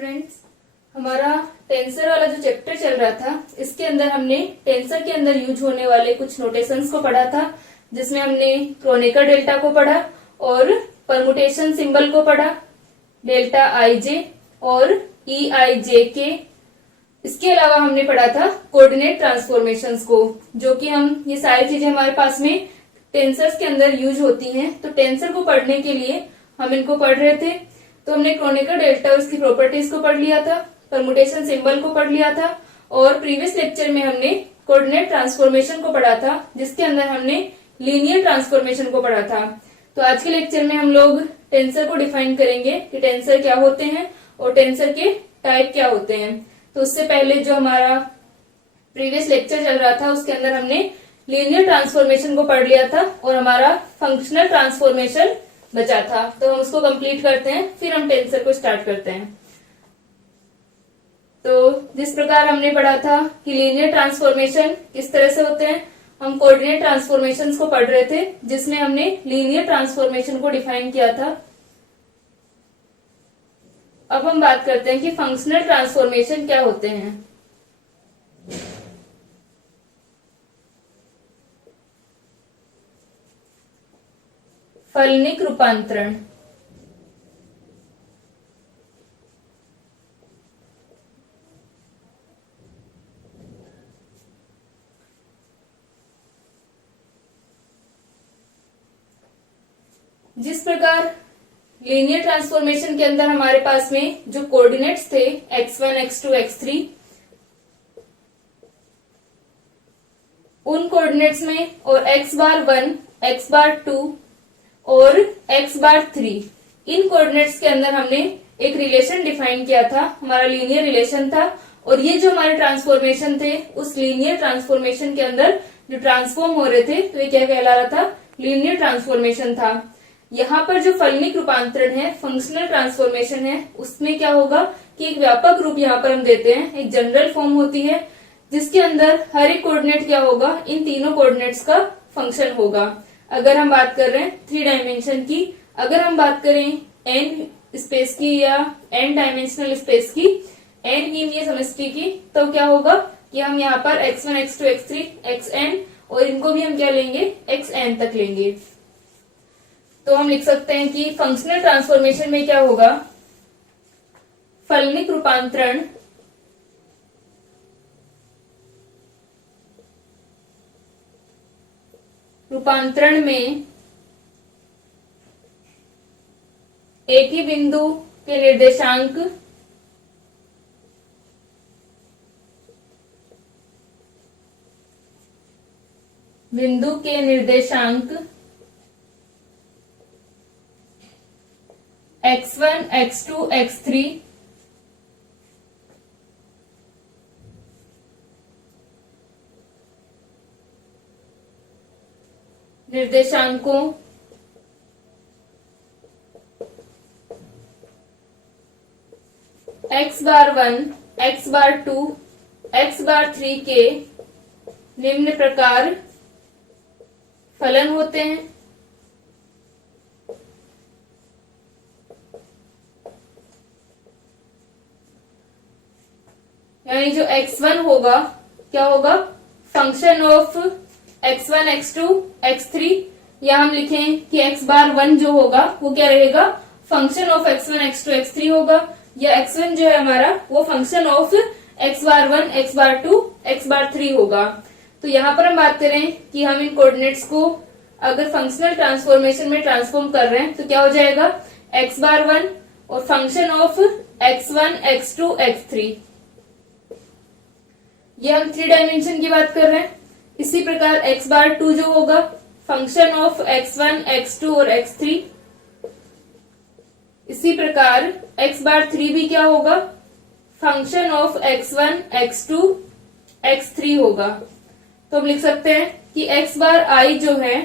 Students, हमारा tensor वाला जो चैप्टर चल रहा था इसके अंदर हमने टेंसर के अंदर यूज होने वाले कुछ नोटेशंस को पढ़ा था, जिसमें हमने क्रोनेकर डेल्टा को पढ़ा और परमुटेशन सिंबल को पढ़ा, डेल्टा आई जे और ई आई जे के। इसके अलावा हमने पढ़ा था कोऑर्डिनेट ट्रांसफॉर्मेशंस को, जो कि हम ये सारी चीजें हमारे पास में टेंसर्स के अंदर यूज होती हैं। तो टेंसर को पढ़ने के लिए हम इनको पढ़ रहे थे। तो हमने क्रोनेकर डेल्टा और इसकी प्रॉपर्टीज को पढ़ लिया था, परमुटेशन सिंबल को पढ़ लिया था और प्रीवियस लेक्चर में हमने कोऑर्डिनेट ट्रांसफॉर्मेशन को पढ़ा था, जिसके अंदर हमने लीनियर ट्रांसफॉर्मेशन को पढ़ा था। तो आज के लेक्चर में हम लोग टेंसर को डिफाइन करेंगे कि टेंसर क्या होते हैं और टेंसर के टाइप क्या होते हैं। तो उससे पहले जो हमारा प्रीवियस लेक्चर चल रहा था उसके अंदर हमने लीनियर ट्रांसफॉर्मेशन को पढ़ लिया था और हमारा फंक्शनल ट्रांसफॉर्मेशन बचा था। तो हम उसको कंप्लीट करते हैं, फिर हम टेंसर को स्टार्ट करते हैं। तो जिस प्रकार हमने पढ़ा था कि लीनियर ट्रांसफॉर्मेशन किस तरह से होते हैं, हम कोऑर्डिनेट ट्रांसफॉर्मेशंस को पढ़ रहे थे, जिसमें हमने लीनियर ट्रांसफॉर्मेशन को डिफाइन किया था। अब हम बात करते हैं कि फंक्शनल ट्रांसफॉर्मेशन क्या होते हैं। फलनिक रूपांतरण। जिस प्रकार लीनियर ट्रांसफॉर्मेशन के अंदर हमारे पास में जो कोऑर्डिनेट्स थे x1, x2, x3, उन कोऑर्डिनेट्स में और x बार 1, x बार 2 और x बार 3, इन कोऑर्डिनेट्स के अंदर हमने एक रिलेशन डिफाइन किया था, हमारा लीनियर रिलेशन था। और ये जो हमारे ट्रांसफॉर्मेशन थे उस लीनियर ट्रांसफॉर्मेशन के अंदर जो ट्रांसफॉर्म हो रहे थे, तो ये क्या कहला रहा था, लीनियर ट्रांसफॉर्मेशन था। यहाँ पर जो फलनिक रूपांतरण है, फंक्शनल ट्रांसफॉर्मेशन है, उसमें क्या होगा कि एक व्यापक रूप यहाँ पर हम देते हैं, एक जनरल फॉर्म होती है जिसके अंदर हर एक कोऑर्डिनेट क्या होगा, इन तीनों कोऑर्डिनेट्स का फंक्शन होगा। अगर हम बात कर रहे हैं 3 डायमेंशन की, अगर हम बात करें n स्पेस की या n डायमेंशनल स्पेस की, n विमीय समष्टि की, तो क्या होगा कि हम यहाँ पर x1, x2, x3, xn और इनको भी हम क्या लेंगे, xn तक लेंगे। तो हम लिख सकते हैं कि फंक्शनल ट्रांसफॉर्मेशन में क्या होगा, फलनिक रूपांतरण में एक ही बिंदु के निर्देशांक x1, x2, x3 निर्देशांकों x बार 1, x बार 2, x बार 3 के निम्न प्रकार फलन होते हैं। यानी जो x1 होगा क्या होगा, function of x1, x2, x3, या हम लिखें कि x बार 1 जो होगा वो क्या रहेगा, function of x1, x2, x3 होगा, या x1 जो है हमारा वो function of x bar 1, x bar 2, x बार 3 होगा। तो यहाँ पर हम बात करें कि हम इन कोऑर्डिनेट्स को अगर फंक्शनल ट्रांसफॉर्मेशन में ट्रांसफॉर्म कर रहे हैं तो क्या हो जाएगा, x बार 1 और function of x1, x2, x3, ये हम 3 डायमेंशन की बात कर रहे हैं। इसी प्रकार x बार 2 जो होगा फंक्शन ऑफ x1, x2 और x3, इसी प्रकार x बार 3 भी क्या होगा, function of x1, x2, x3 होगा। तो हम लिख सकते हैं कि x बार i जो है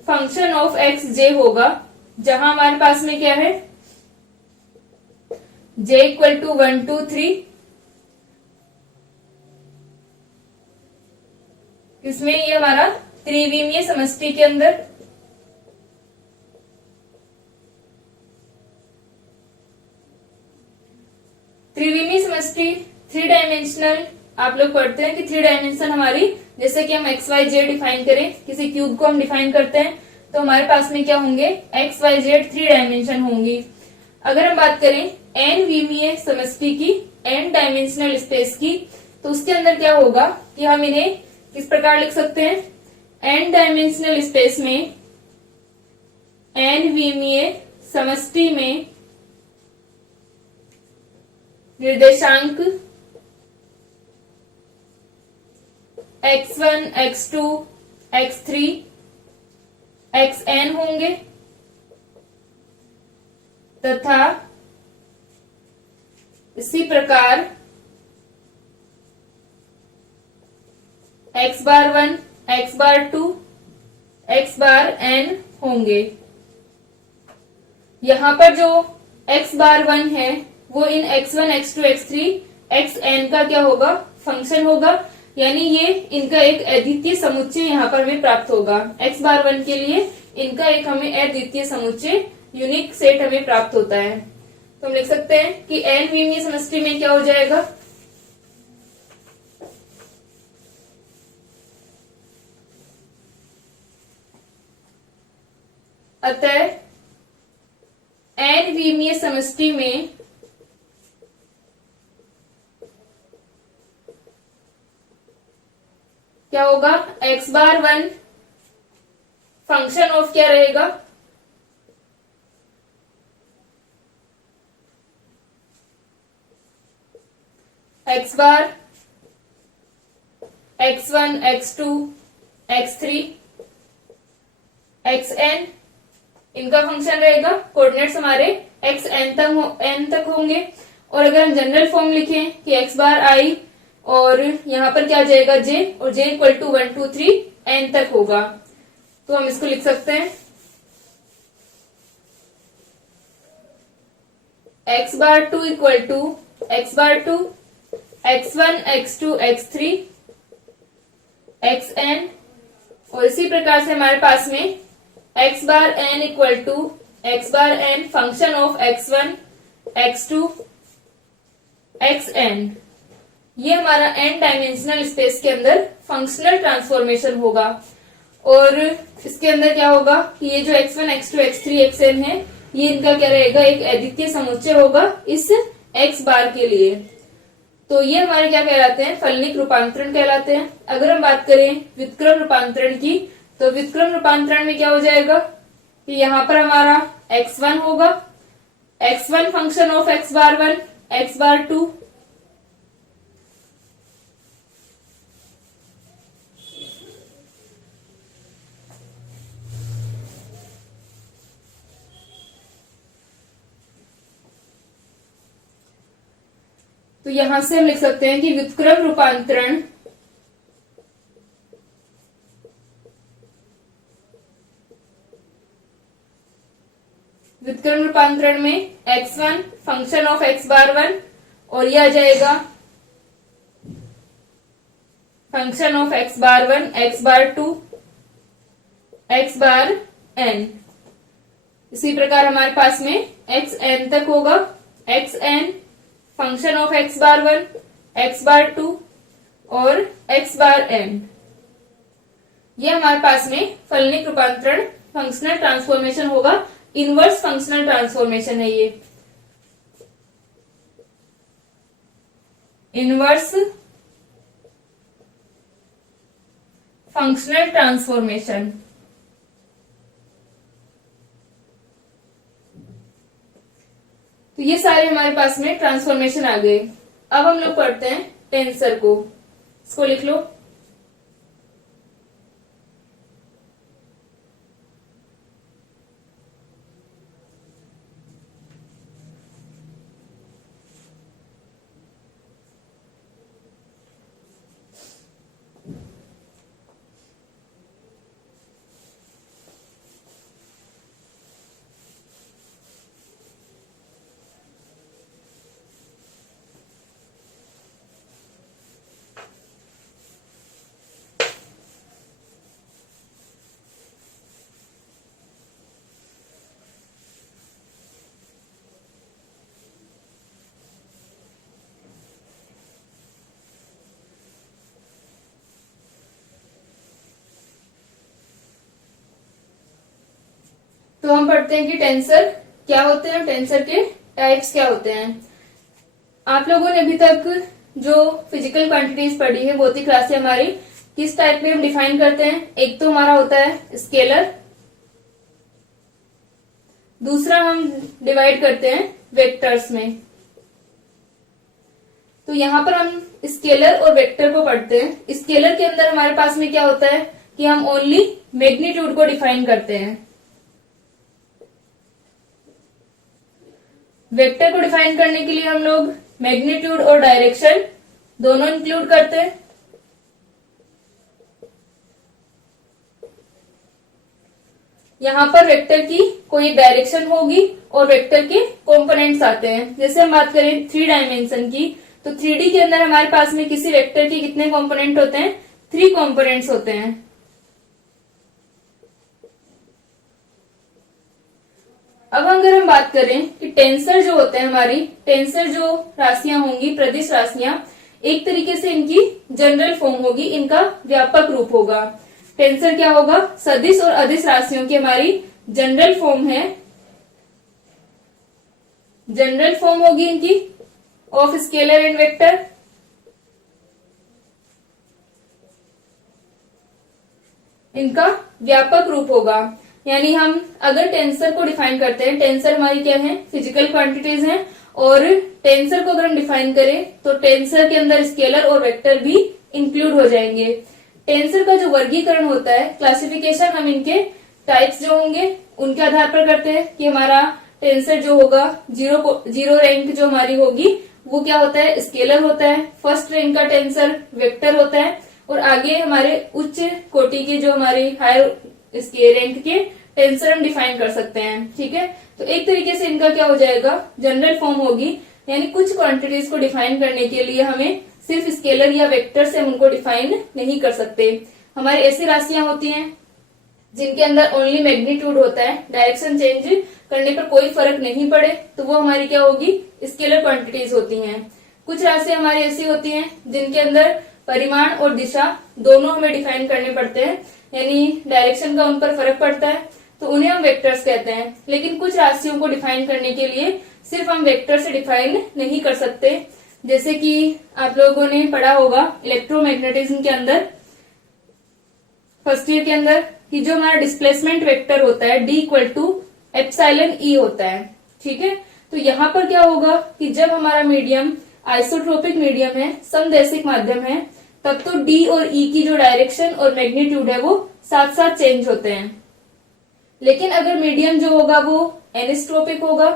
फंक्शन ऑफ xj होगा, जहां हमारे पास में क्या है, j इक्वल टू 1, 2, 3, इसमें ये हमारा त्रिविमीय समष्टि के अंदर डायमेंशनल आप लोग पढ़ते हैं कि 3 डायमेंशन हमारी, जैसे कि हम एक्स वाई जेड डिफाइन करें, किसी क्यूब को हम डिफाइन करते हैं तो हमारे पास में क्या होंगे, एक्स वाई जेड 3 डायमेंशन होंगी। अगर हम बात करें एन विमीय समष्टि की, एन डायमेंशनल स्पेस की, तो उसके अंदर क्या होगा कि हम इन्हें किस प्रकार लिख सकते हैं, एन डायमेंशनल स्पेस में एन विमीय समष्टि में निर्देशांक x1, x2, x3, xn होंगे तथा इसी प्रकार x बार 1, x bar 2, x bar n होंगे। यहाँ पर जो x बार 1 है वो इन x1, x2, x3, xn का क्या होगा, फंक्शन होगा, यानी ये इनका एक अद्वितीय समुच्चय यहाँ पर हमें प्राप्त होगा। x बार 1 के लिए इनका एक हमें अद्वितीय समुच्चय, यूनिक सेट हमें प्राप्त होता है। तो हम लिख सकते हैं कि n विमीय समष्टि में क्या हो जाएगा, अतः n विमीय समष्टि में क्या होगा, x बार 1 फंक्शन ऑफ क्या रहेगा, x बार, x1, x2, x3, xn इनका फंक्शन रहेगा। कोऑर्डिनेट्स हमारे n तक होंगे। और अगर हम जनरल फॉर्म लिखें कि x बार i और यहाँ पर क्या आ जाएगा j, और j इक्वल टू 1, 2, 3 n तक होगा, तो हम इसको लिख सकते हैं x bar 2 equal to x bar 2, x1, x2, x3, xn, और इसी प्रकार से हमारे पास में x bar n equal to x bar n function of x1, x2, xn। ये हमारा n डायमेंशनल स्पेस के अंदर फंक्शनल ट्रांसफॉर्मेशन होगा। और इसके अंदर क्या होगा कि ये जो x1, x2, x3, xn है, ये इनका क्या रहेगा, एक अद्वितीय समुच्चय होगा इस x बार के लिए। तो ये हमारे क्या कहलाते हैं, फलनिक रूपांतरण कहलाते हैं। अगर हम बात करें व्युत्क्रम रूपांतरण की, तो व्युत्क्रम रूपांतरण में क्या हो जाएगा कि यहाँ पर हमारा x1 होगा, x1 function of x bar 1, x bar 2, तो यहां से हम लिख सकते हैं कि व्युत्क्रम रूपांतरण में x1 फंक्शन ऑफ x बार 1 और यह आ जाएगा function of x bar 1, x bar 2, x bar n। इसी प्रकार हमारे पास में xn तक होगा, xn function of x bar 1, x bar 2 और x बार n। ये हमारे पास में फलनिक रूपांतरण फंक्शनल ट्रांसफॉर्मेशन होगा। इनवर्स फंक्शनल ट्रांसफॉर्मेशन है ये, इनवर्स फंक्शनल ट्रांसफॉर्मेशन। तो ये सारे हमारे पास में ट्रांसफॉर्मेशन आ गए। अब हम लोग पढ़ते हैं टेंसर को, इसको लिख लो। तो हम पढ़ते हैं कि टेंसर क्या होते हैं, टेंसर के टाइप्स क्या होते हैं। आप लोगों ने अभी तक जो फिजिकल क्वांटिटीज पढ़ी है, भौतिक राशि हमारी किस टाइप में हम डिफाइन करते हैं। एक तो हमारा होता है स्केलर, दूसरा हम डिवाइड करते हैं वेक्टर्स में। तो यहां पर हम स्केलर और वेक्टर को पढ़ते हैं। स्केलर के अंदर हमारे पास में क्या होता है कि हम ओनली मैग्नीट्यूड को डिफाइन करते हैं। वेक्टर को डिफाइन करने के लिए हम लोग मैग्नीट्यूड और डायरेक्शन दोनों इंक्लूड करते हैं। यहाँ पर वेक्टर की कोई एक डायरेक्शन होगी और वेक्टर के कंपोनेंट्स आते हैं। जैसे हम बात करें 3 डायमेंशन की, तो 3D के अंदर हमारे पास में किसी वेक्टर के कितने कंपोनेंट होते हैं, 3 कंपोनेंट्स होते हैं। अब अगर हम बात करें कि टेंसर जो होते हैं हमारी, टेंसर जो राशियां होंगी, प्रदिश राशियां, एक तरीके से इनकी जनरल फॉर्म होगी, इनका व्यापक रूप होगा। टेंसर क्या होगा, सदिश और अदिश राशियों की हमारी जनरल फॉर्म है, जनरल फॉर्म होगी इनकी ऑफ स्केलर एंड वेक्टर। इनका व्यापक रूप होगा। यानी हम अगर टेंसर को डिफाइन करते हैं, टेंसर हमारी क्या है, फिजिकल क्वांटिटीज हैं, और टेंसर को अगर हम डिफाइन करें तो टेंसर के अंदर स्केलर और वेक्टर भी इंक्लूड हो जाएंगे। टेंसर का जो वर्गीकरण होता है, क्लासिफिकेशन, हम इनके टाइप्स जो होंगे उनके आधार पर करते हैं कि हमारा टेंसर जो होगा, जीरो रैंक जो हमारी होगी वो क्या होता है, स्केलर होता है। फर्स्ट रैंक का टेंसर वेक्टर होता है, और आगे हमारे उच्च कोटि के जो हमारी हायर इसके रैंक के टेंसर हम डिफाइन कर सकते हैं। ठीक है, तो एक तरीके से इनका क्या हो जाएगा, जनरल फॉर्म होगी। यानी कुछ क्वांटिटीज को डिफाइन करने के लिए हमें सिर्फ स्केलर या वेक्टर से हम उनको डिफाइन नहीं कर सकते। हमारी ऐसी राशियां होती हैं जिनके अंदर ओनली मैग्नीट्यूड होता है, डायरेक्शन चेंज करने पर कोई फर्क नहीं पड़े, तो वो हमारी क्या होगी, स्केलर क्वांटिटीज होती हैं। कुछ राशियां हमारी ऐसी होती हैं जिनके अंदर परिमाण और दिशा दोनों हमें डिफाइन करने पड़ते हैं, यानी डायरेक्शन का उन पर फर्क पड़ता है, तो उन्हें हम वेक्टर्स कहते हैं। लेकिन कुछ राशियों को डिफाइन करने के लिए सिर्फ हम वेक्टर से डिफाइन नहीं कर सकते। जैसे कि आप लोगों ने पढ़ा होगा इलेक्ट्रोमैग्नेटिज्म के अंदर, फर्स्ट ईयर के अंदर, कि जो हमारा डिस्प्लेसमेंट वेक्टर होता है D = एप्सिलॉन E होता है। ठीक है, तो यहाँ पर क्या होगा कि जब हमारा मीडियम आइसोट्रोपिक मीडियम है, समदैशिक माध्यम है, तब तो D और E की जो डायरेक्शन और मैग्नीट्यूड है वो साथ साथ चेंज होते हैं। लेकिन अगर मीडियम जो होगा वो एनिस्ट्रोपिक होगा,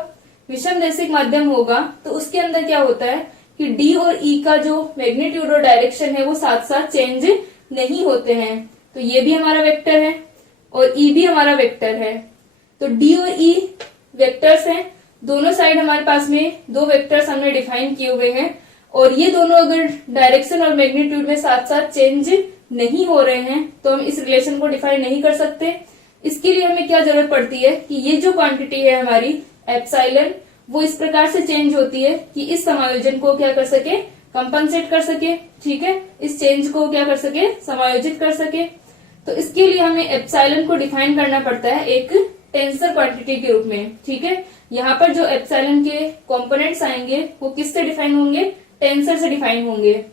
विषमदैशिक माध्यम होगा, तो उसके अंदर क्या होता है कि D और E का जो मैग्नीट्यूड और डायरेक्शन है वो साथ साथ चेंज नहीं होते हैं। तो ये भी हमारा वेक्टर है और E भी हमारा वेक्टर है। तो D और E वेक्टर्स हैं, दोनों साइड हमारे पास में 2 वेक्टर्स हमने डिफाइन किए हुए हैं, और ये दोनों अगर डायरेक्शन और मैग्नीट्यूड में साथ साथ चेंज नहीं हो रहे हैं तो हम इस रिलेशन को डिफाइन नहीं कर सकते। इसके लिए हमें क्या जरूरत पड़ती है कि ये जो क्वांटिटी है हमारी एप्सिलॉन, वो इस प्रकार से चेंज होती है कि इस समायोजन को क्या कर सके, कंपनसेट कर सके। ठीक है, इस चेंज को क्या कर सके, समायोजित कर सके। तो इसके लिए हमें एप्सिलॉन को डिफाइन करना पड़ता है एक टेंसर क्वांटिटी के रूप में। ठीक है, यहाँ पर जो एप्सिलॉन के कंपोनेंट्स आएंगे वो किससे डिफाइन होंगे, टेंसर से डिफाइन होंगे।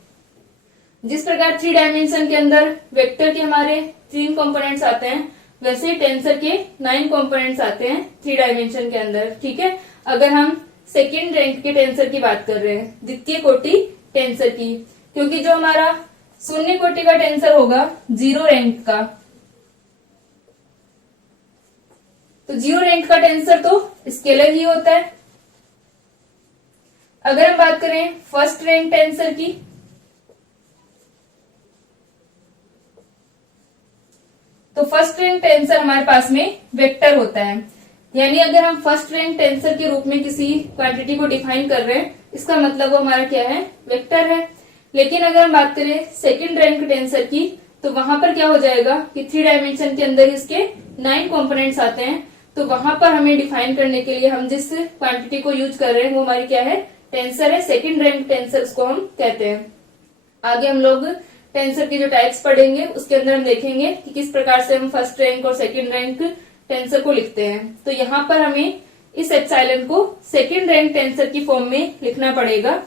जिस प्रकार 3 डायमेंशन के अंदर वेक्टर के हमारे 3 कंपोनेंट्स आते हैं, वैसे ही टेंसर के 9 कंपोनेंट्स आते हैं 3 डायमेंशन के अंदर। ठीक है, अगर हम सेकेंड रैंक के टेंसर की बात कर रहे हैं, द्वितीय कोटि टेंसर की, क्योंकि जो हमारा शून्य कोटि का टेंसर होगा 0 रैंक का, तो 0 रैंक का टेंसर तो स्केलर ही होता है। अगर हम बात करें फर्स्ट रैंक टेंसर की, तो फर्स्ट रैंक टेंसर हमारे पास में वेक्टर होता है। यानी अगर हम फर्स्ट रैंक टेंसर के रूप में किसी क्वांटिटी को डिफाइन कर रहे हैं, इसका मतलब वो हमारा क्या है, वेक्टर है। लेकिन अगर हम बात करें सेकंड रैंक टेंसर की, तो वहां पर क्या हो जाएगा कि 3 डायमेंशन के अंदर इसके 9 कंपोनेंट्स आते हैं, तो वहां पर हमें डिफाइन करने के लिए हम जिस क्वांटिटी को यूज कर रहे हैं वो हमारी क्या है, टेंसर है। सेकंड रैंक टेंसर उसको हम कहते हैं। आगे हम लोग टेंसर के जो टाइप्स पढ़ेंगे उसके अंदर हम देखेंगे कि किस प्रकार से हम फर्स्ट रैंक और सेकंड रैंक टेंसर को लिखते हैं। तो यहाँ पर हमें इस एप्सिलॉन को सेकंड रैंक टेंसर की फॉर्म में लिखना पड़ेगा।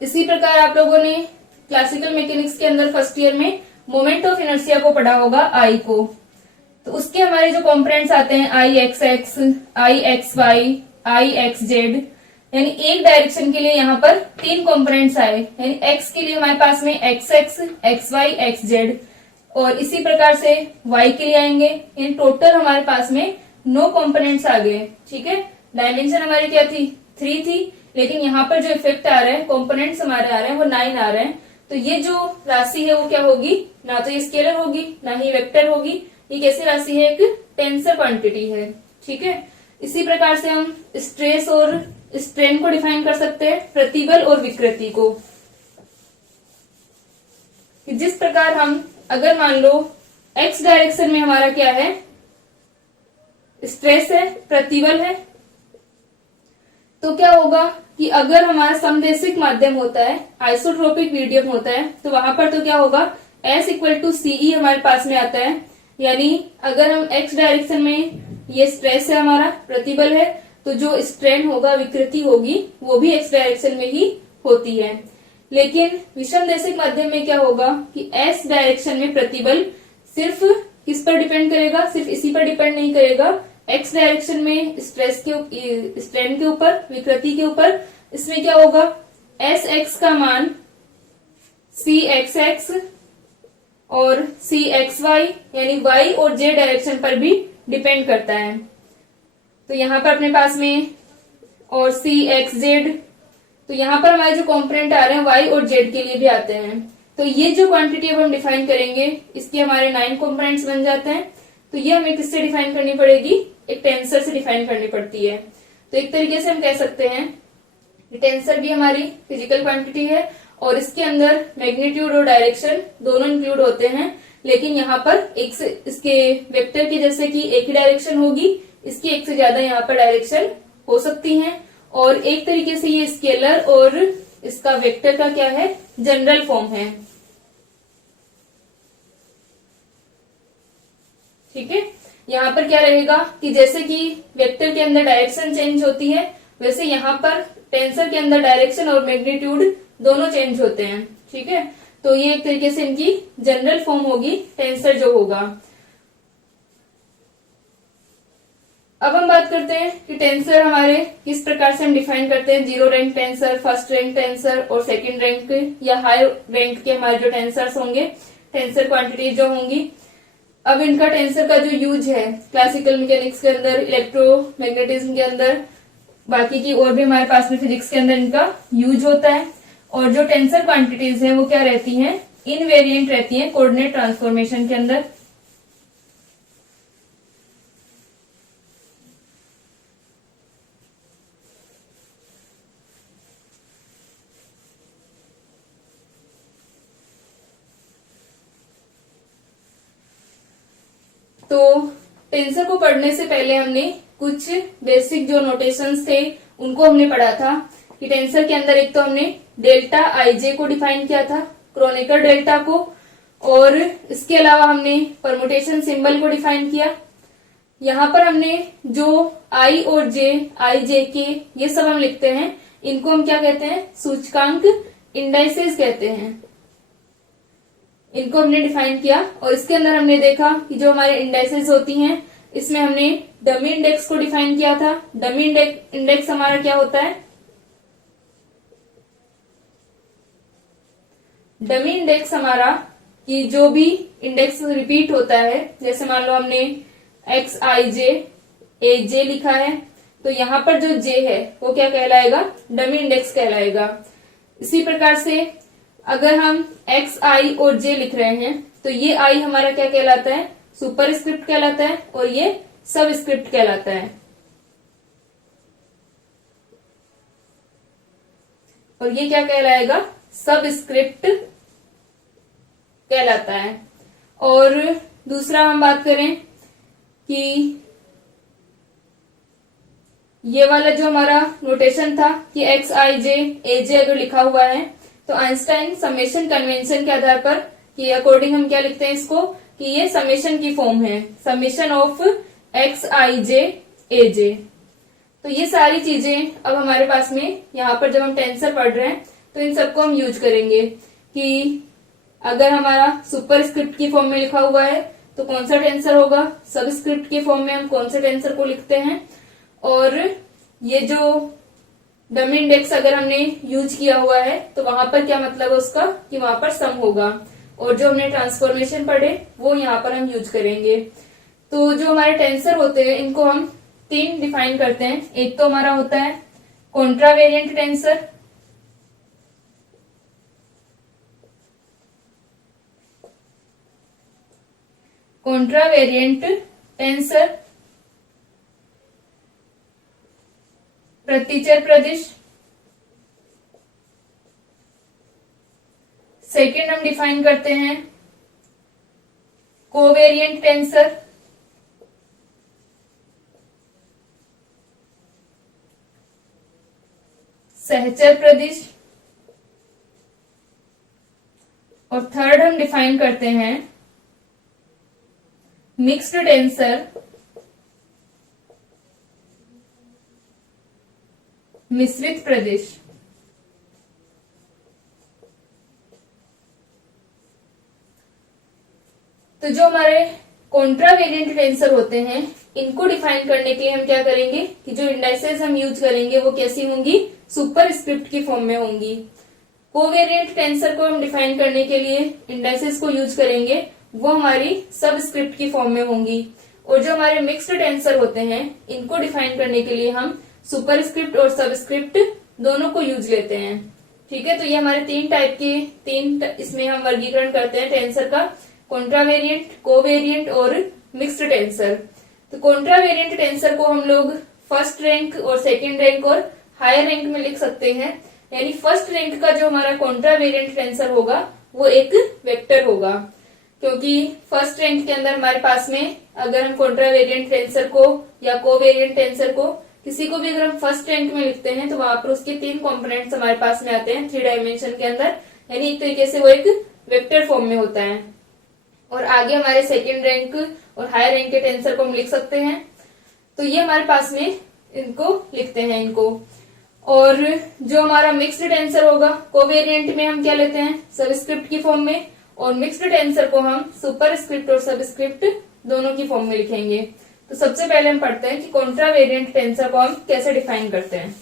इसी प्रकार आप लोगों ने क्लासिकल मैकेनिक्स के अंदर फर्स्ट ईयर में मोमेंट ऑफ इनर्शिया को पढ़ा होगा, आई को। तो उसके हमारे जो कॉम्पोनेंट्स आते हैं आई एक्स एक्स, आई एक्स वाई, आई एक्स जेड, यानी एक डायरेक्शन के लिए यहाँ पर 3 कॉम्पोनेंट्स आए। यानी एक्स के लिए हमारे पास में x x, x y, x z, और इसी प्रकार से वाई के लिए आएंगे। इन टोटल हमारे पास में 9 कॉम्पोनेंट्स आ गए। ठीक है, डायमेंशन हमारी क्या थी, 3 थी, लेकिन यहाँ पर जो इफेक्ट आ रहा है, कॉम्पोनेंट्स हमारे आ रहे हैं वो 9 आ रहे हैं। तो ये जो राशि है वो क्या होगी, ना तो ये स्केलर होगी ना ही वेक्टर होगी, ये कैसी राशि है, एक टेंसर क्वांटिटी है। ठीक है, इसी प्रकार से हम स्ट्रेस और स्ट्रेन को डिफाइन कर सकते हैं, प्रतिबल और विकृति को। जिस प्रकार हम अगर मान लो एक्स डायरेक्शन में हमारा क्या है, स्ट्रेस है, प्रतिबल है, तो क्या होगा कि अगर हमारा समदेशिक माध्यम होता है, आइसोट्रोपिक मीडियम होता है, तो वहां पर तो क्या होगा, S इक्वल टू सीई हमारे पास में आता है। यानी अगर हम एक्स डायरेक्शन में, ये स्ट्रेस है हमारा, प्रतिबल है, तो जो स्ट्रेन होगा, विकृति होगी, वो भी एक्स डायरेक्शन में ही होती है। लेकिन विषमदेशिक माध्यम में क्या होगा कि एस डायरेक्शन में प्रतिबल सिर्फ किस पर डिपेंड करेगा, सिर्फ इसी पर डिपेंड नहीं करेगा, एक्स डायरेक्शन में स्ट्रेन के ऊपर, विकृति के ऊपर। इसमें क्या होगा, एस एक्स का मान सी एक्स एक्स और सी एक्स वाई यानी वाई और जे डायरेक्शन पर भी डिपेंड करता है। तो यहाँ पर अपने पास में और सी एक्स जेड, तो यहाँ पर हमारे जो कॉम्पोनेंट आ रहे हैं वाई और जेड के लिए भी आते हैं। तो ये जो क्वांटिटी अब हम डिफाइन करेंगे, इसके हमारे 9 कॉम्पोनेंट्स बन जाते हैं। तो ये हमें किससे डिफाइन करनी पड़ेगी, एक टेंसर से डिफाइन करनी पड़ती है। तो एक तरीके से हम कह सकते हैं कि टेंसर भी हमारी फिजिकल क्वांटिटी है और इसके अंदर मैग्नीट्यूड और डायरेक्शन दोनों इंक्लूड होते हैं। लेकिन यहाँ पर एक से, इसके वेक्टर की जैसे कि एक ही डायरेक्शन होगी, इसकी एक से ज्यादा यहाँ पर डायरेक्शन हो सकती हैं। और एक तरीके से ये स्केलर और इसका वेक्टर का क्या है, जनरल फॉर्म है। ठीक है, यहाँ पर क्या रहेगा कि जैसे कि वेक्टर के अंदर डायरेक्शन चेंज होती है, वैसे यहाँ पर टेंसर के अंदर डायरेक्शन और मैग्नीट्यूड दोनों चेंज होते हैं। ठीक है, तो ये एक तरीके से इनकी जनरल फॉर्म होगी, टेंसर जो होगा। अब हम बात करते हैं कि टेंसर हमारे किस प्रकार से हम डिफाइन करते हैं, 0 rank tensor, first rank tensor और सेकंड रैंक या हाई रैंक के हमारे जो टेंसर्स होंगे, टेंसर क्वांटिटी जो होंगी। अब इनका टेंसर का जो यूज है क्लासिकल मैकेनिक्स के अंदर, इलेक्ट्रोमैग्नेटिज्म के अंदर, बाकी की और भी हमारे पास में फिजिक्स के अंदर इनका यूज होता है। और जो टेंसर क्वांटिटीज है वो क्या रहती हैं, इनवेरिएंट रहती हैं कोऑर्डिनेट ट्रांसफॉर्मेशन के अंदर। तो टेंसर को पढ़ने से पहले हमने कुछ बेसिक जो नोटेशंस थे उनको हमने पढ़ा था कि टेंसर के अंदर एक तो हमने डेल्टा आईजे को डिफाइन किया था, क्रोनेकर डेल्टा को, और इसके अलावा हमने परमुटेशन सिंबल को डिफाइन किया। यहाँ पर हमने जो आई और जे, आई जे के, ये सब हम लिखते हैं, इनको हम क्या कहते हैं, सूचकांक इंडाइसेस कहते हैं। इनको हमने डिफाइन किया और इसके अंदर हमने देखा कि जो हमारे इंडेक्सेस होती हैं, इसमें हमने डमी इंडेक्स को डिफाइन किया था। डमी इंडेक्स हमारा क्या होता है, डमी इंडेक्स हमारा कि जो भी इंडेक्स रिपीट होता है, जैसे मान लो हमने एक्स आई जे ए जे लिखा है, तो यहाँ पर जो जे है वो क्या कहलाएगा, डमी इंडेक्स कहलाएगा। इसी प्रकार से अगर हम एक्स आई और जे लिख रहे हैं तो ये आई हमारा क्या कहलाता है, सुपर स्क्रिप्ट कहलाता है, और ये सब स्क्रिप्ट कहलाता है। और ये क्या कहलाएगा, सब स्क्रिप्ट कहलाता है। और दूसरा हम बात करें कि ये वाला जो हमारा नोटेशन था कि एक्स आई जे ए जे अगर लिखा हुआ है तो आइंस्टाइन समेशन कन्वेंशन के आधार पर कि अकॉर्डिंग हम क्या लिखते हैं इसको कि ये समेशन की फॉर्म है, summation of x I J A j. तो ये सारी चीजें अब हमारे पास में यहाँ पर जब हम टेंसर पढ़ रहे हैं तो इन सबको हम यूज करेंगे कि अगर हमारा सुपर स्क्रिप्ट की फॉर्म में लिखा हुआ है तो कौन सा टेंसर होगा, सब स्क्रिप्ट की फॉर्म में हम कौन से टेंसर को लिखते हैं, और ये जो डमी इंडेक्स अगर हमने यूज किया हुआ है तो वहां पर क्या मतलब है उसका कि वहां पर सम होगा, और जो हमने ट्रांसफॉर्मेशन पढ़े वो यहाँ पर हम यूज करेंगे। तो जो हमारे टेंसर होते हैं इनको हम 3 डिफाइन करते हैं। एक तो हमारा होता है कॉन्ट्रावेरिएंट टेंसर, कॉन्ट्रावेरिएंट टेंसर, प्रतिचर प्रदिश। सेकेंड हम डिफाइन करते हैं कोवेरिएंट टेंसर, सहचर प्रदिश, और थर्ड हम डिफाइन करते हैं मिक्स्ड टेंसर, मिश्रित प्रदेश। तो जो हमारे कॉन्ट्रावेरिएंट टेंसर होते हैं इनको डिफाइन करने के लिए हम क्या करेंगे कि जो इंडाइसेस हम यूज करेंगे वो कैसी होंगी, सुपर स्क्रिप्ट की फॉर्म में होंगी। कोवेरिएंट टेंसर को हम डिफाइन करने के लिए इंडाइसेस को यूज करेंगे, वो हमारी सब स्क्रिप्ट की फॉर्म में होंगी। और जो हमारे मिक्स्ड टेंसर होते हैं इनको डिफाइन करने के लिए हम सुपर स्क्रिप्ट और सबस्क्रिप्ट दोनों को यूज लेते हैं। ठीक है, तो ये हमारे 3 टाइप के इसमें हम वर्गीकरण करते हैं टेंसर का, कॉन्ट्रावेरिएंट, कोवेरिएंट और मिक्स्ड टेंसर। तो कॉन्ट्रावेरिएंट टेंसर को हम लोग फर्स्ट रैंक और सेकंड रैंक और हायर रैंक में लिख सकते हैं। यानी फर्स्ट रैंक का जो हमारा कॉन्ट्रावेरिएंट टेंसर होगा वो एक वेक्टर होगा, क्योंकि फर्स्ट रैंक के अंदर हमारे पास में अगर हम कॉन्ट्रावेरिएंट टेंसर को या कोवेरिएंट टेंसर को किसी को भी अगर हम फर्स्ट रैंक में लिखते हैं तो वहां पर उसके 3 कंपोनेंट्स हमारे पास में आते हैं 3 डायमेंशन के अंदर, यानी एक तरीके से वो एक वेक्टर फॉर्म में होता है। और आगे हमारे सेकंड रैंक और हायर रैंक के टेंसर को हम लिख सकते हैं। तो ये हमारे पास में इनको लिखते हैं इनको। और जो हमारा मिक्स्ड टेंसर होगा, कोवेरिएंट में हम क्या लेते हैं, सबस्क्रिप्ट की फॉर्म में, और मिक्स्ड टेंसर को हम सुपर स्क्रिप्ट और सबस्क्रिप्ट दोनों की फॉर्म में लिखेंगे। तो सबसे पहले हम पढ़ते हैं कि कॉन्ट्रावेरिएंट टेंसर को हम कैसे डिफाइन करते हैं।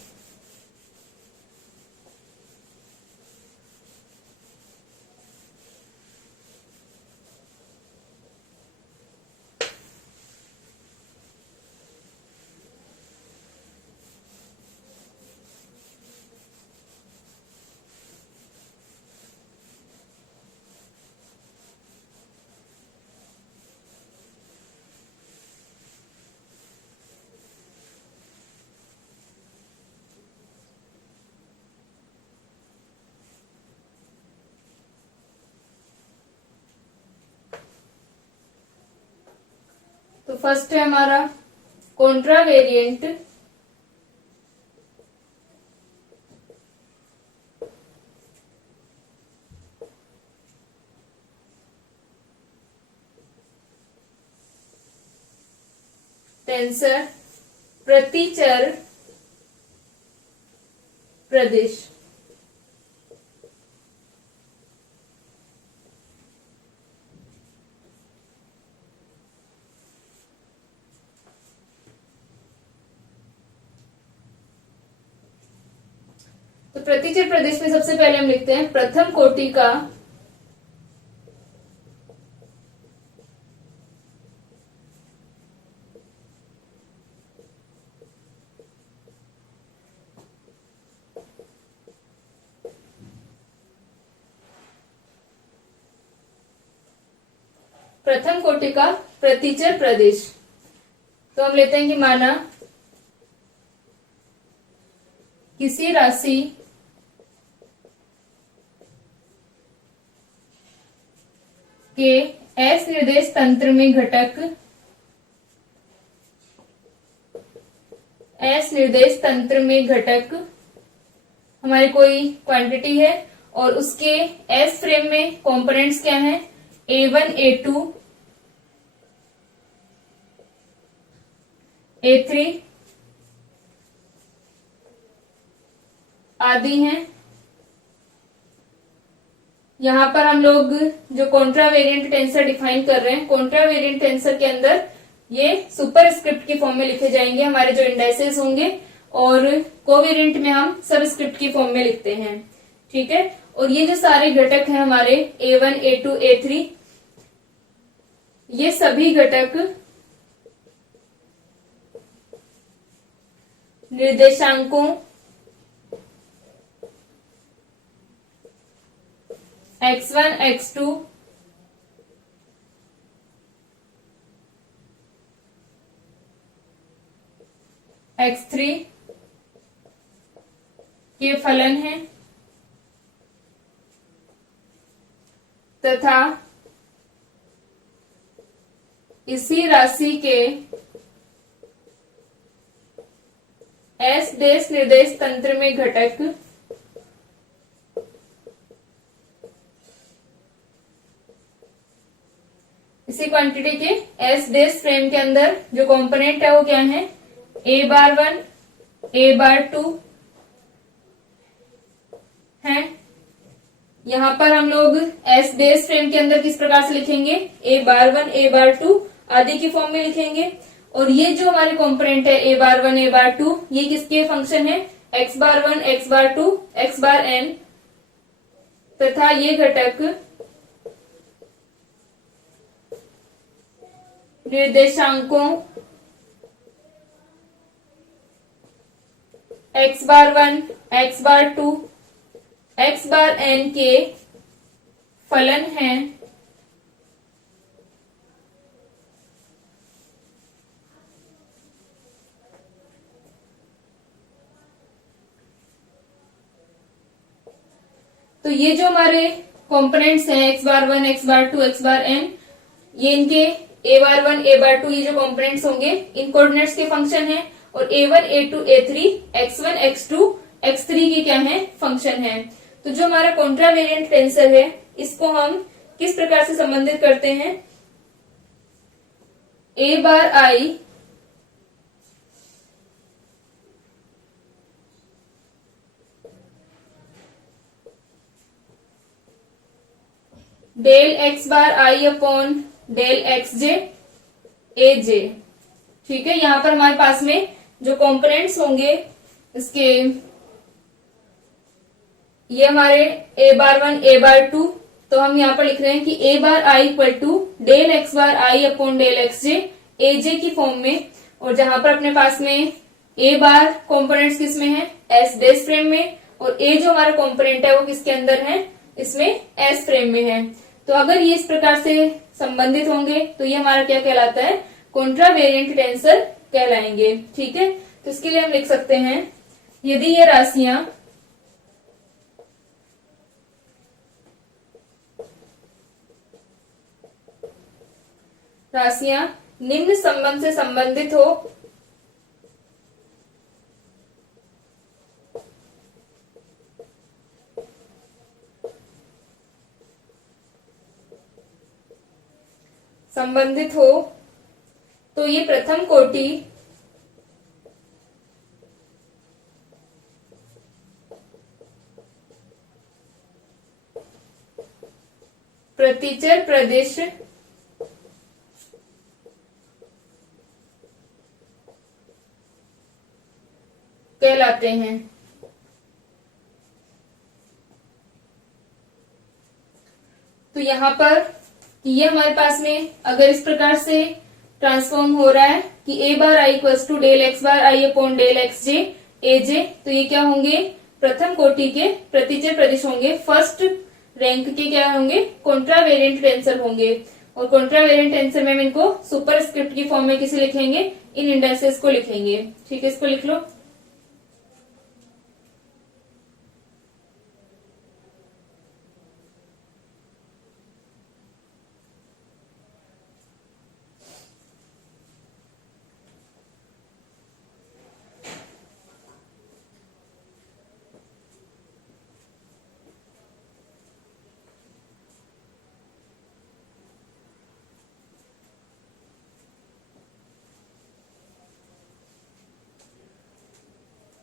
तो फर्स्ट है हमारा कॉन्ट्रावेरिएंट टेंसर, प्रतिचर प्रदिश। तो प्रतिचर प्रदेश में सबसे पहले हम लिखते हैं प्रथम कोटि का प्रथम कोटि का प्रतिचर प्रदेश। तो हम लेते हैं कि माना किसी राशि के एस निर्देश तंत्र में घटक हमारी कोई क्वांटिटी है और उसके एस फ्रेम में कंपोनेंट्स क्या हैं, A1 A2 A3 आदि हैं। यहां पर हम लोग जो कॉन्ट्रा वेरिएंट टेंसर डिफाइन कर रहे हैं, कॉन्ट्रा वेरिएंट टेंसर के अंदर ये सुपरस्क्रिप्ट की फॉर्म में लिखे जाएंगे हमारे जो इंडाइसेस होंगे, और कोवेरिएंट में हम सबस्क्रिप्ट की फॉर्म में लिखते हैं। ठीक है, और ये जो सारे घटक हैं हमारे A1 A2 A3, ये सभी घटक निर्देशांकों X1 X2 X3 के फलन हैं तथा इसी राशि के एस देश निर्देश तंत्र में घटक इसी क्वांटिटी के एस देश फ्रेम के अंदर जो कंपोनेंट है वो क्या है, A⁴1 A⁴2 है। यहां पर हम लोग एस देश फ्रेम के अंदर किस प्रकार से लिखेंगे, A⁴1 A⁴2 आदि की फॉर्म में लिखेंगे। और ये जो हमारे कंपोनेंट है A⁴1 A⁴2, ये किसके फंक्शन है, X⁴1 X⁴2 X⁴n तथा ये घटक निर्देशांकों X⁴1 X⁴2 X⁴n के फलन हैं तो ये जो हमारे कंपोनेंट्स हैं X⁴1 X⁴2 X⁴n, ये इनके A⁴1 A⁴2 ये जो कंपोनेंट्स होंगे इन कोऑर्डिनेट्स के फंक्शन हैं, और A1 A2 A3 X1 X2 X3 के क्या है, फंक्शन है। तो जो हमारा कॉन्ट्रा वेरिएंट टेंसर है इसको हम किस प्रकार से संबंधित करते हैं, A⁴I del X⁴I upon del XJ AJ। ठीक है, यहां पर हमारे पास में जो कंपोनेंट्स होंगे इसके ये हमारे A⁴1 A⁴2, तो हम यहाँ पर लिख रहे हैं कि A⁴I equal to del X⁴I upon del XJ AJ की फॉर्म में। और जहां पर अपने पास में A⁴ कंपोनेंट्स किस में है, S देश फ्रेम में, और A जो हमारा कंपोनेंट है वो किसके अंदर है, इसमें S फ्रेम में है। तो अगर ये इस प्रकार से संबंधित होंगे तो ये हमारा क्या कहलाता है, कॉन्ट्रा वेरिएंट टेंसर कहलाएंगे। ठीक है, तो इसके लिए हम लिख सकते हैं, यदि ये राशियां निम्न संबंध से संबंधित हो तो ये प्रथम कोटि प्रतिचर प्रदेश कहलाते हैं। तो यहाँ पर ये हमारे पास में अगर इस प्रकार से ट्रांसफॉर्म हो रहा है कि A⁴I equals to del X⁴I upon del XJ AJ, तो ये क्या होंगे, प्रथम कोटि के प्रतिचर प्रदेश होंगे, फर्स्ट रैंक के क्या होंगे, कॉन्ट्रा वेरिएंट टेंसर होंगे। और कॉन्ट्रा वेरिएंट टेंसर में हम इनको सुपरस्क्रिप्ट की फॉर्म में किसे लिखेंगे, इन इंडाइसेस को लिखेंगे। ठीक है, इसको लिख लो।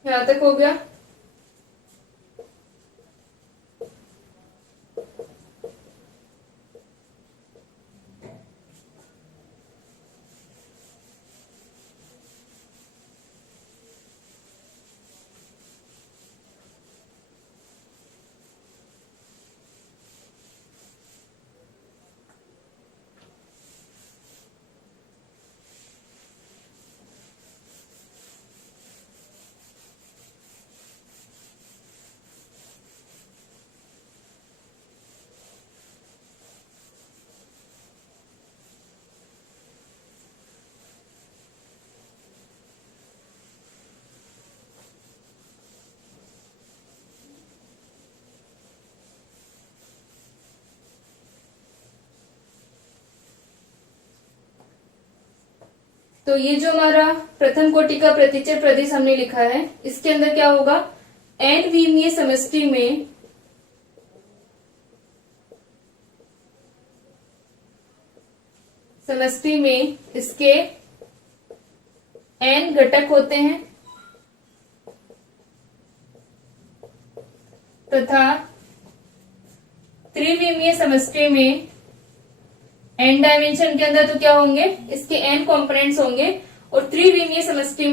यहां तक हो गया। तो ये जो हमारा प्रथम कोटि का प्रतिचर प्रदेश हमने लिखा है, इसके अंदर क्या होगा, एन विमीय समष्टि में इसके एन घटक होते हैं तथा त्रिविमीय समष्टि में एन डायमेंशन के अंदर तो क्या होंगे, इसके एन कंपोनेंट्स होंगे, और त्रिविमीय समष्टि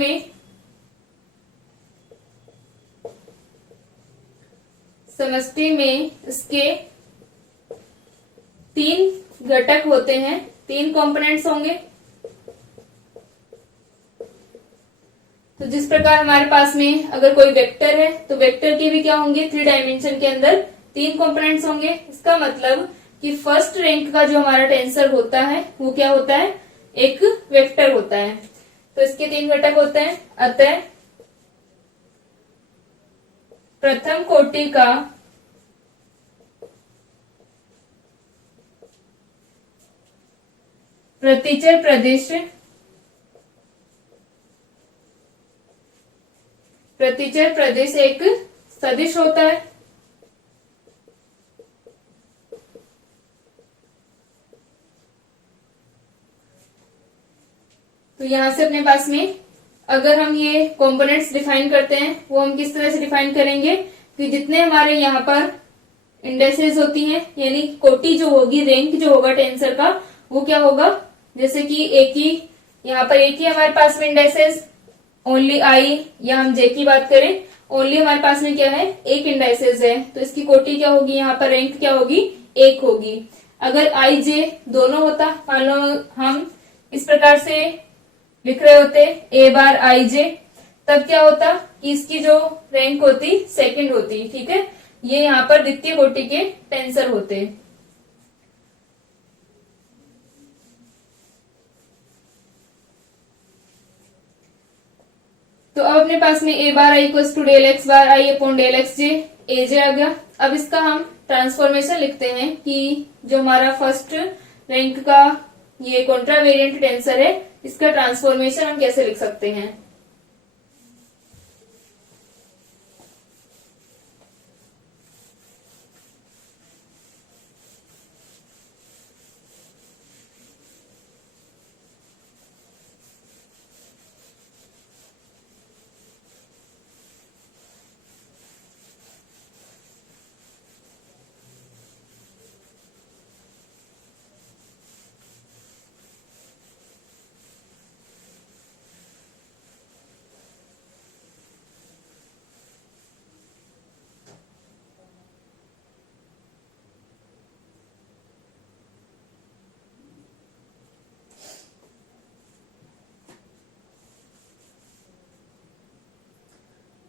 में इसके 3 घटक होते हैं, 3 कंपोनेंट्स होंगे। तो जिस प्रकार हमारे पास में अगर कोई वेक्टर है तो वेक्टर के भी क्या होंगे, 3 डायमेंशन के अंदर 3 कंपोनेंट्स होंगे। इसका मतलब कि फर्स्ट रैंक का जो हमारा टेंसर होता है वो क्या होता है, एक वेक्टर होता है। तो इसके 3 घटक होते हैं। अतः प्रथम कोटि का प्रतिचर प्रदेश एक सदिश होता है। तो यहां से अपने पास में अगर हम ये कंपोनेंट्स डिफाइन करते हैं वो हम किस तरह से डिफाइन करेंगे कि जितने हमारे यहाँ पर इंडेसेस होती हैं, यानी कोटि जो होगी, रैंक जो होगा टेंसर का, वो क्या होगा, जैसे कि एक ही यहाँ पर एक ही हमारे पास में इंडेसेस ओनली आई, या हम जे की बात करें ओनली हमारे पास में क्या है, एक इंडेसेस है, तो इसकी कोटि क्या होगी, यहाँ पर रैंक क्या होगी, 1 होगी। अगर आई जे दोनों होता, मान लो हम इस प्रकार से लिख रहे होते ए बार आई जे, तब क्या होता कि इसकी जो रैंक होती सेकंड होती। ठीक है, ये यहाँ पर द्वितीय कोटि के टेंसर होते। तो अब अपने पास में A bar I equal to del x bar I upon del x J, A J आ गया। अब इसका हम ट्रांसफॉर्मेशन लिखते हैं कि जो हमारा फर्स्ट रैंक का ये कॉन्ट्रावेरिएंट टेंसर है, इसका ट्रांसफॉर्मेशन हम कैसे लिख सकते हैं।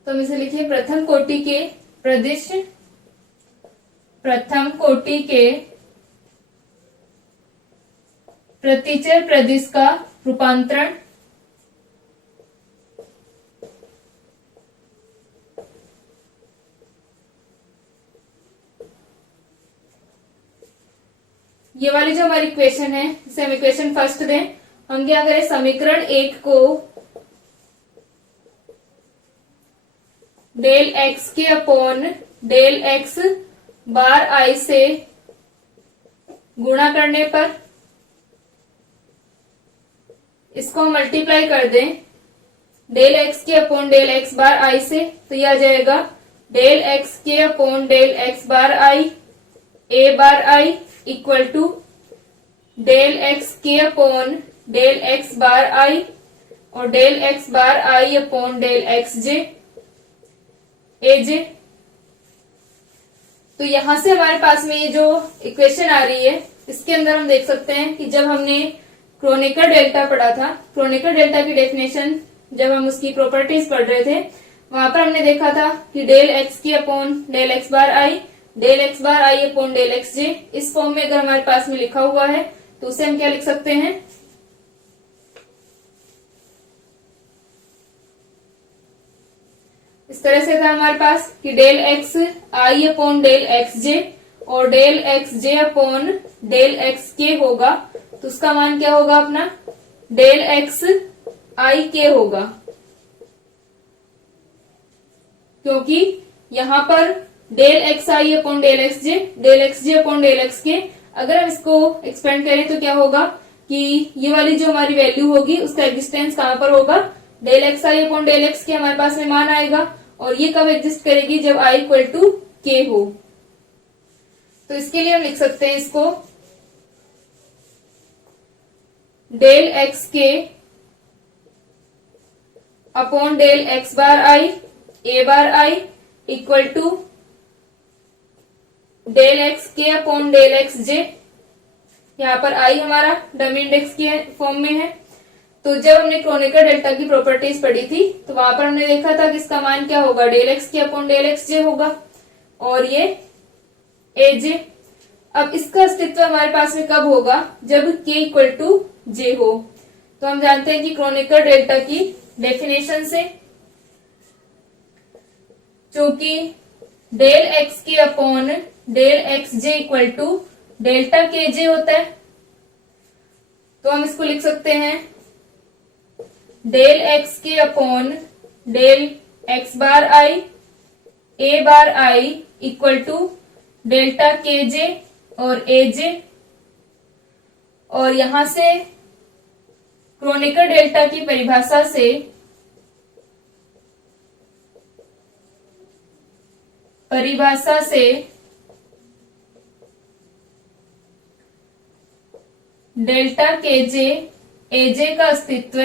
तो हम इसे लिखिए प्रथम कोटि के प्रतिचर प्रदेश का रूपांतरण ये वाली जो हमारी इक्वेशन है, इसे हम इक्वेशन फर्स्ट दें। हम क्या करें, समीकरण 1 को डेल एक्स के upon del x bar i से गुणा करने पर इसको मल्टीप्लाई कर दें डेल एक्स के upon del x bar i से, तो यह आ जाएगा डेल एक्स के upon del x bar i a bar I equal to del x के upon del x bar i और डेल एक्स बार आई अपॉन डेल एक्स जे ए j. तो यहां से हमारे पास में ये जो इक्वेशन आ रही है, इसके अंदर हम देख सकते हैं कि जब हमने क्रोनेकर डेल्टा पढ़ा था, क्रोनेकर डेल्टा की डेफिनेशन जब हम उसकी प्रॉपर्टीज पढ़ रहे थे, वहां पर हमने देखा था कि डेल एक्स की अपॉन डेल एक्स बार आई, डेल एक्स बार आई अपॉन डेल एक्स जे, इस फॉर्म में अगर हमारे पास में लिखा हुआ है तो उसे हम क्या लिख सकते हैं, इस तरह से था हमारे पास कि डेल एक्स आई अपॉन डेल एक्स जे और डेल एक्स जे अपॉन डेल एक्स के होगा, तो उसका मान क्या होगा अपना, डेल एक्स आई के होगा, क्योंकि यहां पर डेल एक्स आई upon del x J, del x जे अपॉन डेल एक्स के, अगर हम इसको एक्सपेंड करें तो क्या होगा कि ये वाली जो हमारी वैल्यू होगी उसका एग्जिस्टेंस कहां पर होगा, डेल एक्स आई अपॉन डेल एक्स के हमारे पास में मान आएगा, और ये कब एग्जिस्ट करेगी, जब आई इक्वल टू के हो। तो इसके लिए हम लिख सकते हैं इसको डेल एक्स के upon del x bar i a bar I equal to del x के अपॉन डेल एक्स जे, यहाँ पर आई हमारा डमी इंडेक्स के फॉर्म में है। तो जब हमने क्रोनेकर डेल्टा की प्रॉपर्टीज पढ़ी थी तो वहां पर हमने देखा था कि इसका मान क्या होगा, डेल एक्स के अपॉन डेल एक्स जे होगा और ये ए जे। अब इसका अस्तित्व हमारे पास में कब होगा, जब k इक्वल टू जे हो। तो हम जानते हैं कि क्रोनेकर डेल्टा की डेफिनेशन से, चूंकि डेल एक्स के upon del x j equal to delta k j होता है, तो हम इसको लिख सकते हैं डेल एक्स के upon del x bar i a bar I equal to delta k j और ए जे। और यहां से क्रोनेकर डेल्टा की परिभाषा से डेल्टा के जे ए जे का अस्तित्व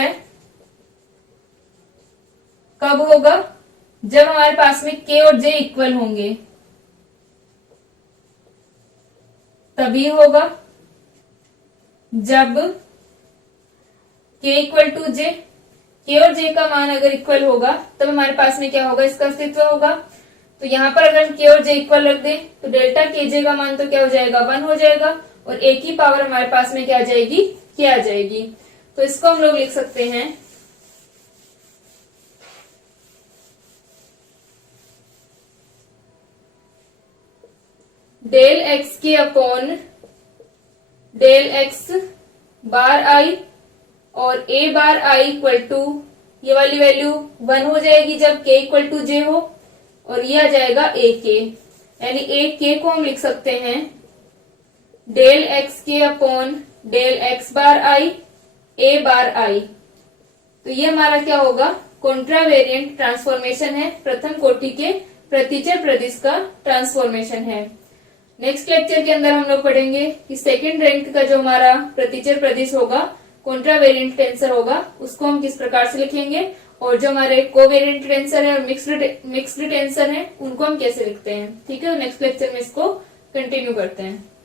कब होगा, जब हमारे पास में k और j इक्वल होंगे, तभी होगा। जब k equal to j, k और j का मान अगर इक्वल होगा तब हमारे पास में क्या होगा, इसका अस्तित्व होगा। तो यहाँ पर अगर हम k और j इक्वल रख दें तो डेल्टा के जे का मान तो क्या हो जाएगा, 1 हो जाएगा, और a की पावर हमारे पास में क्या आ जाएगी, क्या आ जाएगी। तो इसको हम लोग लिख सकते हैं डेल एक्स के upon del x bar i और ए बार आई इक्वल टू, ये वाली वैल्यू 1 हो जाएगी जब k इक्वल टू जे हो, और ये आ जाएगा ए के, यानी ए के को हम लिख सकते हैं डेल एक्स के upon del x bar i a bar आई। तो ये हमारा क्या होगा, कॉन्ट्रावेरिएंट ट्रांसफॉर्मेशन है, प्रथम कोटि के प्रतिचर प्रदिश का ट्रांसफॉर्मेशन है। नेक्स्ट लेक्चर के अंदर हम लोग पढ़ेंगे कि सेकंड रैंक का जो हमारा प्रतिचर प्रदिश होगा, कॉन्ट्रावेरिएंट टेंसर होगा, उसको हम किस प्रकार से लिखेंगे, और जो हमारे कोवेरिएंट टेंसर है और मिक्स्ड टेंसर है उनको हम कैसे लिखते हैं। ठीक है, नेक्स्ट लेक्चर में इसको कंटिन्यू करते हैं।